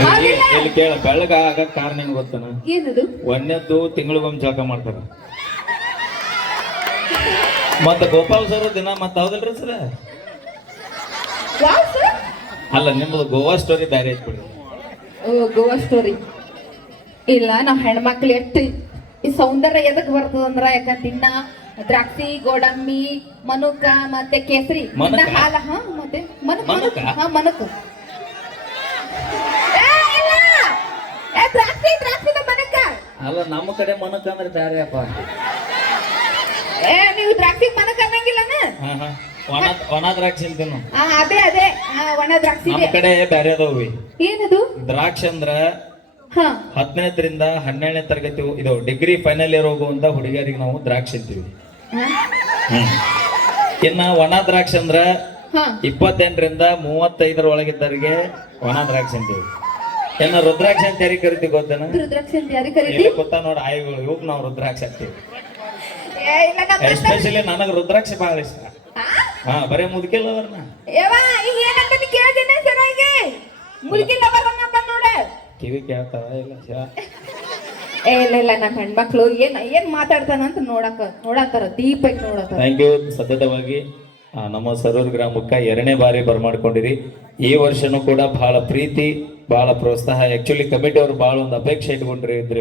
ಇಲ್ಲಿ ಕೇಳ ಬೆಳಗ ಆಗ ಕಾರಣ ಏನ್ ಗೊತ್ತನ? ಏನದು? ಒಂದನೇದ್ದು ತಿಂಗಳಿಗೊಮ್ಮೆ ಜಳಕ ಮಾಡ್ತಾರ. ಮತ್ತ ಗೋಪಾಲ್ ಸರ್ ದಿನ ಮತ್ತ ಹೌದಲ್ರಿ ಸರ್ ಅಲ್ಲ ನಿಮ್ದು ಗೋವಾ ಸ್ಟೋರಿ ಬೇರೆ ಐತ್ ಬಿಡಿ ಓ ಗೋವಾ ಸ್ಟೋರಿ ಇಲ್ಲ ನಾವ್ ಹೆಣ್ಮಕ್ಳು ಎಷ್ಟು ಈ ಸೌಂದರ್ಯ ಎದಕ್ ಬರ್ತದಂದ್ರ ದಿನ ದ್ರಾಕ್ಷಿ ಗೋಡಂಬಿ ಮನುಕ ಮತ್ತೆ ಕೇಸರಿ? ಹಾಲ ಹಾ ಮತ್ತೆ ಮನುಕ ಮನುಕ ಮನುಕ? ಹಾ ಮನುಕ ಏ, ಇಲ್ಲ. ಏ, ದ್ರಾಕ್ಷಿ ದ್ರಾಕ್ಷಿದ ಮನುಕ ಅಲ್ಲ ನಮ್ಮ ಕಡೆ ಮನಕ್ ಅಂದ್ರೆ ಬೇರೆ ಅಪ್ಪ ಏ ನೀವು ದ್ರಾಕ್ಷಿ ಮನುಕ ಹಾ ಒಣ ಒಣ ದ್ರಾಕ್ಷಿ ಅಂತೀವಿ ಅದೇ ಅದೇ. ಒಣ ದ್ರಾಕ್ಷಿ ನಮ್ಮ ಕಡೆ ಬೇರೆ ಅದಾವಿ ಏನದು? ದ್ರಾಕ್ಷಿ ಅಂದ್ರ ಹತ್ತನೇದ್ರಿಂದ ಹನ್ನೆರಡನೇ ತರಗತಿ ಇದು ಡಿಗ್ರಿ ಫೈನಲ್ ಇಯರ್ ಹೋಗುವಂತ ಹುಡುಗಿಯರಿಗೆ ನಾವು ದ್ರಾಕ್ಷಿ ಅಂತೀವಿ. ಇನ್ನ ಒಣ ದ್ರಾಕ್ಷಿ ಅಂದ್ರ ಇಪ್ಪತ್ತೆಂಟರಿಂದ ಮೂವತ್ತೈದರ ಒಳಗಿದ್ದವರಿಗೆ ಒಣ ದ್ರಾಕ್ಷಿ ಅಂತೀವಿ. ಇನ್ನ ರುದ್ರಾಕ್ಷ ಅಂತ ಯಾರಿಗೆ ಕರಿತೀವಿ ಗೊತ್ತೇನ? ರುದ್ರಾಕ್ಷ ಅಂತ ಯಾರಿಗೆ ಕರೀತಿ ಇಲ್ಲಿ ಗೊತ್ತಾ ನೋಡ ಆಯ್ಗಳು ಇವಾಗ ನಾವು ರುದ್ರಾಕ್ಷಿ ನಮ್ಮ ಎಸ್ಪೆಷಲಿ ನನಗೆ ರುದ್ರಾಕ್ಷ ಬಹಳ ಇಷ್ಟ. ಹಾ ಬರೇ ಮುದುಕಿಲ್ಲ ಅವ್ರನ್ನ. ಯವ್ವ, ಈಗ ಏನಂತ ಕೇಳ್ತೀನಿ ನೋಡ. ಕಿವಿ ಕೇಳ್ತಾವ ಇಲ್ಲ ಶಿವ. ಏ ಇಲ್ಲ ಇಲ್ಲ ನಮ್ಮ ಹೆಣ್ಮಕ್ಳು ಏನ್ ಏನ್ ಮಾತಾಡ್ತಾನಂತ ನೋಡಕ ನೋಡತ್ತಾರ ದೀಪಕ್ಕೆ ನೋಡತ್ತಾರ ಥ್ಯಾಂಕ್ ಯು ಸತತವಾಗಿ ನಮ್ಮ ಸರೋರ್ ಗ್ರಾಮಕ್ಕೆ ಎರಡನೇ ಬಾರಿ ಬರ್ಮಾಡ್ಕೊಂಡಿರಿ. ಈ ವರ್ಷನೂ ಕೂಡ ಬಹಳ ಪ್ರೀತಿ ಬಹಳ ಪ್ರೋತ್ಸಾಹ. ಆಕ್ಚುಲಿ ಕಮಿಟಿ ಅವರು ಬಹಳ ಒಂದು ಅಪೇಕ್ಷೆ ಇಟ್ಕೊಂಡ್ರಿ ಇದ್ರಿ.